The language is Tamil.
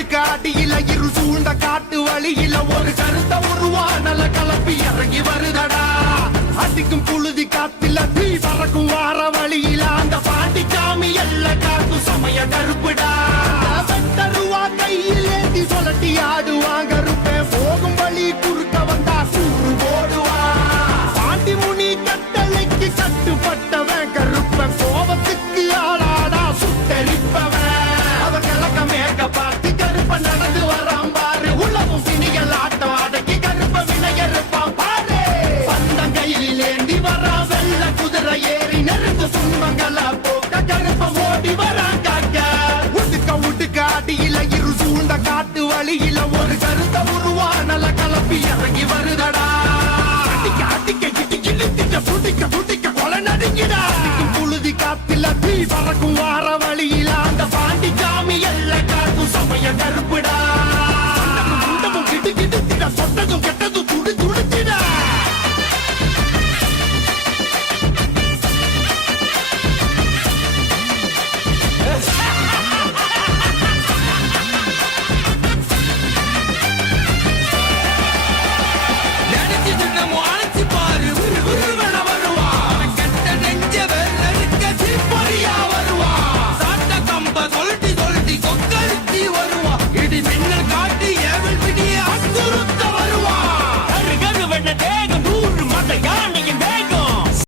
உடுக்காட்டியில இரு சூழ்ந்த காட்டு வழியில ஒரு கருத்த உருவானல கலப்பி இறங்கி வருதடா அடிக்கும் புழுதி காத்தில தீ பறக்கும் வார வழியில அந்த பாண்டி சாமி எல்ல காத்து சமய கருப்புடா தருவா கையில் ஏந்தி சொல்லட்டி ஆடுவாங்க இருப்பேன் போகும் வழி குறுக்க வந்தா கூறு போடுவா பாண்டி முனி கட்டளைக்கு கட்டுப்பட்டவன் கருப்பன் கோபத்துக்கு ஆளாடா சுட்டரிப்பவன் அவன் கிழக்க மேக்க பார்த்து கருப்ப நடந்து வரான் பாரு உலகம் பிணிகள் ஆட்டம் அடக்கி கருப்ப வினையறுப்பான் பாரு பந்தம் கையில் ஏந்தி வரா வெள்ள குதிரை ஏறி நெருங்கு துன்பங்கள போக்க கருப்ப ஓடி வரான் காக்க உடுக்க அடியில இரு சூழ்ந்த காட்டு வழியில ஒரு கருத்த உருவானல கலப்பி இறங்கி வருதடா அடிக்க அடிக்க இடிக்க இழுத்திக்க புடிக்க புடிக்க கொலை நடுங்கிடா புழுதி காத்தில தீ பறக்கும்